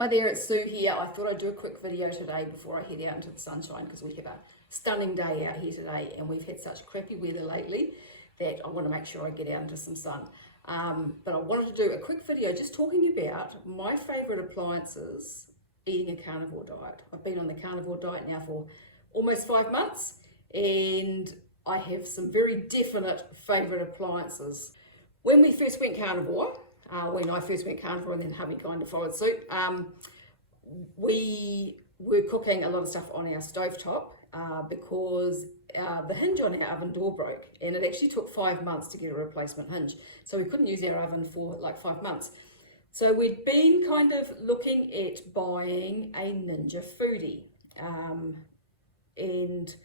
Hi there, it's Sue here. I thought I'd do a quick video today before I head out into the sunshine because we have a stunning day out here today and we've had such crappy weather lately that I want to make sure I get out into some sun. But I wanted to do a quick video just talking about my favourite appliances eating a carnivore diet. I've been on the carnivore diet now for almost 5 months and I have some very definite favourite appliances. When we first went carnivore, when I first went carnivore and then hubby kind of followed suit, we were cooking a lot of stuff on our stovetop because the hinge on our oven door broke and it actually took 5 months to get a replacement hinge. So we couldn't use our oven for like 5 months. So we'd been kind of looking at buying a Ninja Foodi. And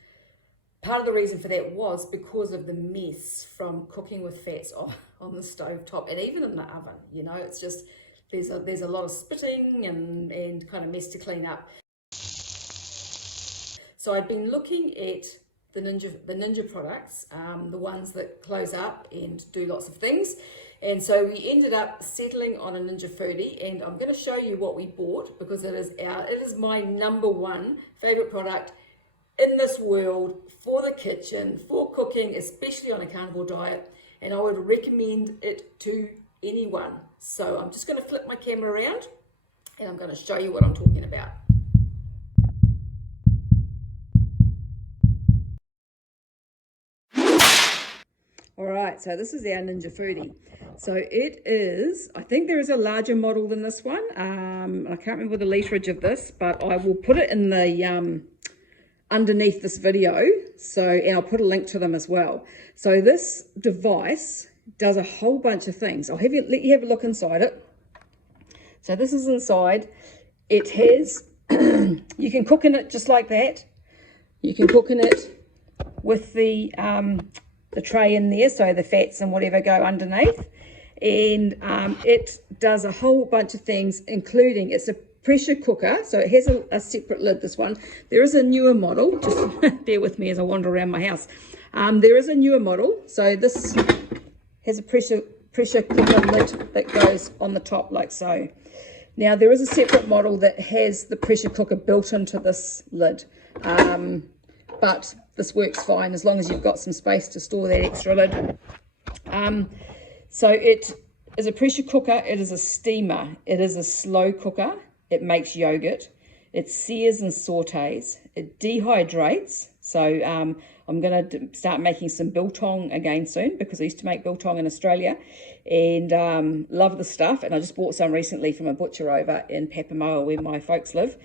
part of the reason for that was because of the mess from cooking with fats on the stove top and even in the oven. You know, it's just there's a lot of spitting and kind of mess to clean up. So I'd been looking at the Ninja products, the ones that close up and do lots of things. And so we ended up settling on a Ninja Foodi, and I'm going to show you what we bought because it is my #1 favorite product in this world for the kitchen, for cooking, especially on a carnivore diet, and I would recommend it to anyone. So I'm just going to flip my camera around and I'm going to show you what I'm talking about. All right, so this is our Ninja Foodi. So it is, I think there is a larger model than this one. I can't remember the literage of this, but I will put it in the underneath this video, and I'll put a link to them as well. So this device does a whole bunch of things. Let you have a look inside it. So this is inside. It has you can cook in it just like that. You can cook in it with the tray in there, so the fats and whatever go underneath, and it does a whole bunch of things, including it's a pressure cooker, so it has a separate lid. This one, there is a newer model, just bear with me as I wander around my house. There is a newer model, so this has a pressure cooker lid that goes on the top like so. Now there is a separate model that has the pressure cooker built into this lid, but this works fine as long as you've got some space to store that extra lid. So it is a pressure cooker, it is a steamer, it is a slow cooker. It makes yogurt, it sears and sautés, it dehydrates. So I'm going to start making some biltong again soon because I used to make biltong in Australia and love the stuff. And I just bought some recently from a butcher over in Papamoa where my folks live.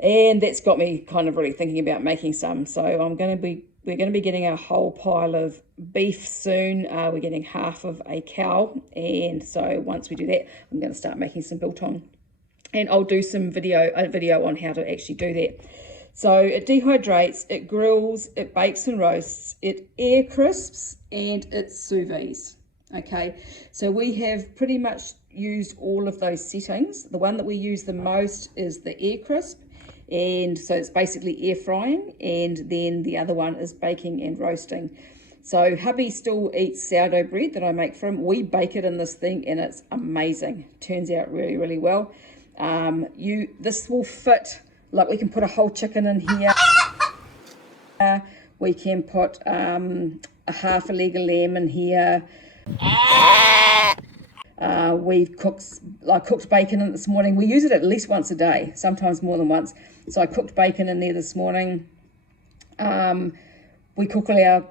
And that's got me kind of really thinking about making some. So we're going to be getting a whole pile of beef soon. We're getting half of a cow. And so once we do that, I'm going to start making some biltong. And I'll do a video on how to actually do that. So it dehydrates, it grills, it bakes and roasts, it air crisps, and it sous vides. Okay, so we have pretty much used all of those settings. The one that we use the most is the air crisp, and so it's basically air frying, and then the other one is baking and roasting. So hubby still eats sourdough bread that I make for him. We bake it in this thing and it's amazing. Turns out really, really well. This will fit, like we can put a whole chicken in here. We can put a half a leg of lamb in here. We've cooked bacon in it this morning. We use it at least once a day, sometimes more than once. So I cooked bacon in there this morning. We cook all our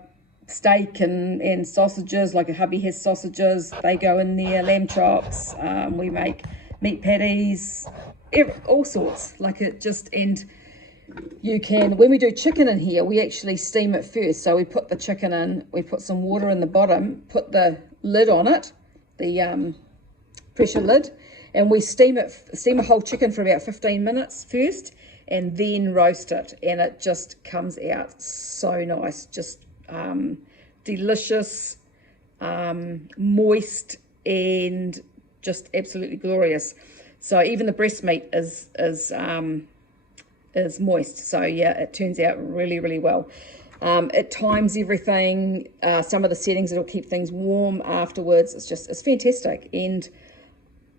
steak and sausages, like a hubby has sausages, they go in there, lamb chops, we make meat patties, all sorts, like it just, and you can, when we do chicken in here, we actually steam it first. So we put the chicken in, we put some water in the bottom, put the lid on it, the pressure lid, and we steam a whole chicken for about 15 minutes first, and then roast it, and it just comes out so nice, just delicious, moist, and just absolutely glorious. So even the breast meat is moist. So yeah, it turns out really, really well. It times everything. Some of the settings, it'll keep things warm afterwards. It's fantastic. And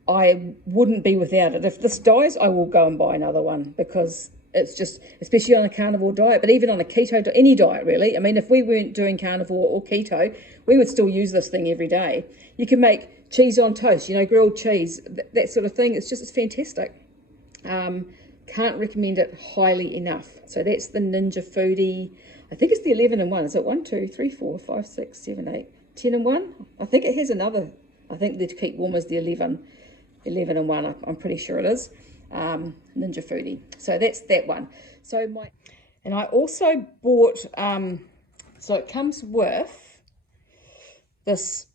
I wouldn't be without it. If this dies, I will go and buy another one, because it's just, especially on a carnivore diet, but even on a keto, any diet really. I mean, if we weren't doing carnivore or keto, we would still use this thing every day. You can make cheese on toast, you know, grilled cheese, that sort of thing. It's fantastic. Can't recommend it highly enough. So that's the Ninja Foodi. I think it's the 11 in 1. Is it 1, 2, 3, 4, 5, 6, 7, 8, 10 in 1? I think it has another. I think the keep warm is the 11 in 1. I'm pretty sure it is. Ninja Foodi. So that's that one. So and I also bought, so it comes with this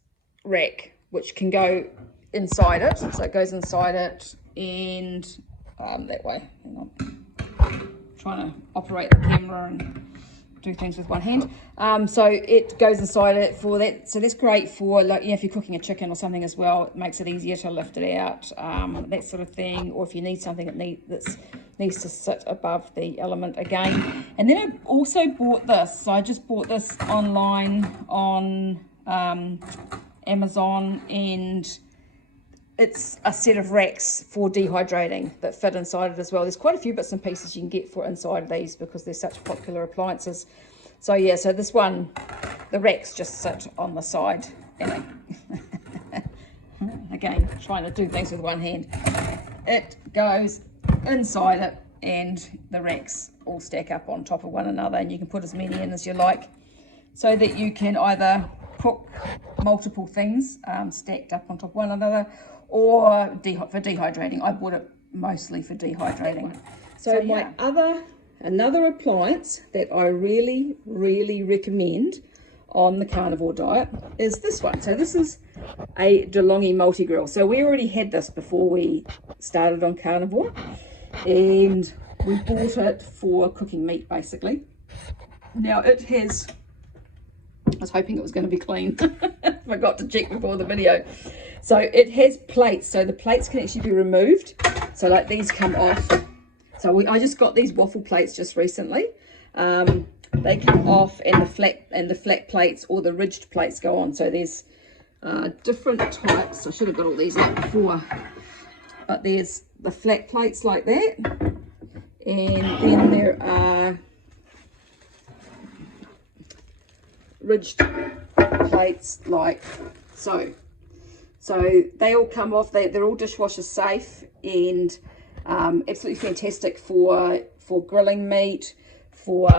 rack, which can go inside it. So it goes inside it, and that way. Hang on. Trying to operate the camera and do things with one hand. So it goes inside it for that. So that's great for, like, you know, if you're cooking a chicken or something as well, it makes it easier to lift it out, that sort of thing. Or if you need something that needs to sit above the element again. And then I also bought this. So I just bought this online on Amazon, and it's a set of racks for dehydrating that fit inside it as well. There's quite a few bits and pieces you can get for inside these because they're such popular appliances. So yeah, so this one, the racks just sit on the side. And again, trying to do things with one hand. It goes inside it, and the racks all stack up on top of one another, and you can put as many in as you like, so that you can either cook multiple things stacked up on top of one another, or for dehydrating. I bought it mostly for dehydrating. So yeah. Another appliance that I really, really recommend on the carnivore diet is this one. So this is a DeLonghi multi-grill. So we already had this before we started on carnivore, and we bought it for cooking meat basically. Now it has, I was hoping it was going to be clean. Forgot to check before the video. So it has plates, so the plates can actually be removed. So like these come off. So I just got these waffle plates just recently. They come off, and the flat plates or the ridged plates go on. So there's different types. I should have got all these out before. But there's the flat plates like that, and then there are ridged plates like so. So they all come off. They're all dishwasher safe, and absolutely fantastic for grilling meat. For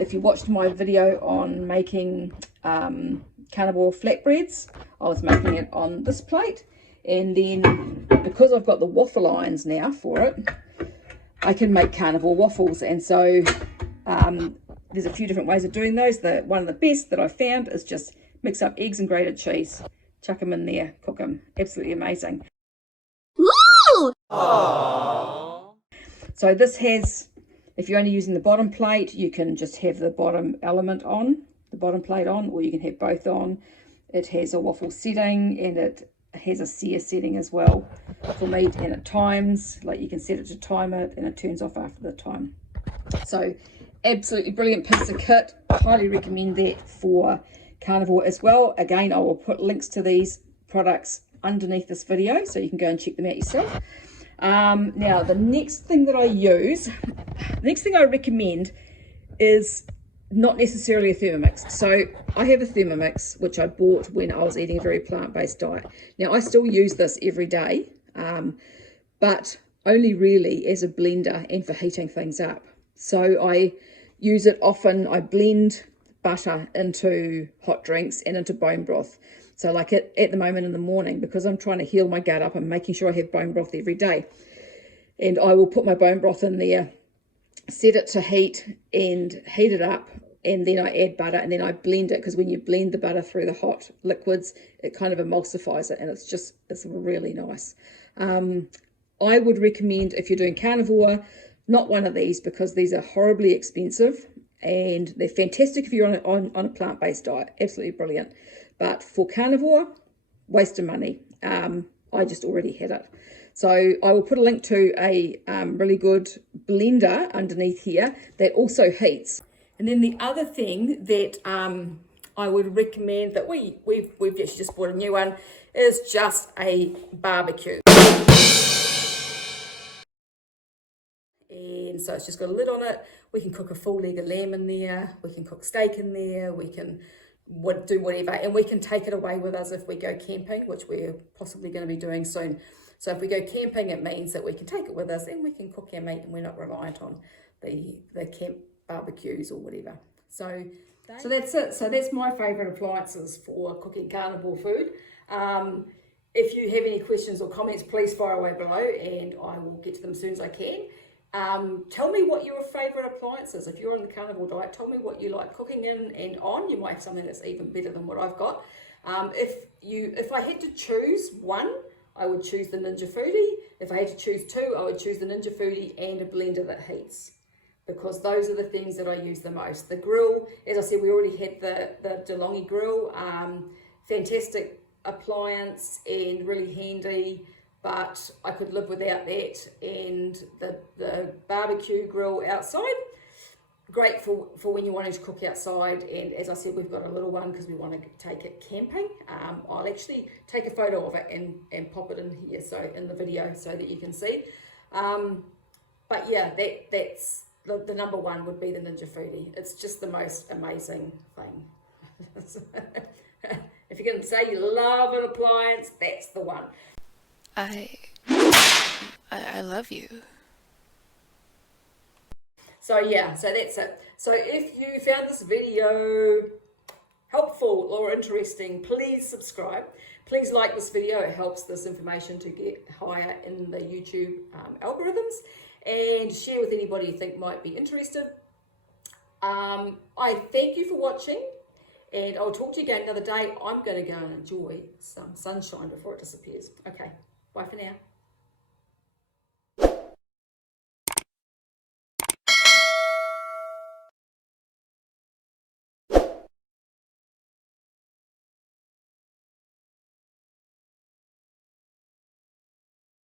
if you watched my video on making carnivore flatbreads, I was making it on this plate, and then because I've got the waffle irons now for it, I can make carnivore waffles. And so there's a few different ways of doing those. One of the best that I found is just mix up eggs and grated cheese, chuck them in there, cook them. Absolutely amazing. Woo! Aww. So this has, if you're only using the bottom plate, you can just have the bottom element on, the bottom plate on, or you can have both on. It has a waffle setting, and it has a sear setting as well for meat, and at times, like you can set it to time it, and it turns off after the time. So absolutely brilliant piece of kit. I highly recommend that for carnivore as well. Again, I will put links to these products underneath this video so you can go and check them out yourself. Now the next thing that I use, the next thing I recommend is not necessarily a Thermomix. So I have a Thermomix which I bought when I was eating a very plant-based diet. Now I still use this every day, but only really as a blender and for heating things up. So I use it often. I blend butter into hot drinks and into bone broth. So like at the moment in the morning, because I'm trying to heal my gut up, I'm making sure I have bone broth every day. And I will put my bone broth in there, set it to heat and heat it up, and then I add butter, and then I blend it, because when you blend the butter through the hot liquids, it kind of emulsifies it, and it's really nice. I would recommend, if you're doing carnivore, not one of these, because these are horribly expensive, and they're fantastic if you're on a plant-based diet, absolutely brilliant. But for carnivore, waste of money. I just already had it. So I will put a link to a really good blender underneath here that also heats. And then the other thing that I would recommend, that we've actually just bought a new one, is just a barbecue. and so it's just got a lid on it. We can cook a full leg of lamb in there, we can cook steak in there, we can do whatever, and we can take it away with us if we go camping, which we're possibly going to be doing soon. So if we go camping, it means that we can take it with us and we can cook our meat, and we're not reliant on the camp barbecues or whatever. So that's it. So that's my favourite appliances for cooking carnivore food. If you have any questions or comments, please fire away below and I will get to them as soon as I can. Tell me what your favourite appliance is. If you're on the carnivore diet, tell me what you like cooking in and on. You might have something that's even better than what I've got. If I had to choose one, I would choose the Ninja Foodi. If I had to choose two, I would choose the Ninja Foodi and a blender that heats, because those are the things that I use the most. The grill, as I said, we already had the DeLonghi Grill, fantastic appliance and really handy, but I could live without that. And the barbecue grill outside, great for when you're wanting to cook outside. And as I said, we've got a little one because we want to take it camping. I'll actually take a photo of it and pop it in here, so in the video, so that you can see. But yeah, that's the number one would be the Ninja Foodi. It's just the most amazing thing. If you're going to say you love an appliance, that's the one. I love you. So yeah, so that's it. So if you found this video helpful or interesting, please subscribe. Please like this video. It helps this information to get higher in the YouTube algorithms, and share with anybody you think might be interested. I thank you for watching, and I'll talk to you again another day. I'm going to go and enjoy some sunshine before it disappears. Okay, bye for now.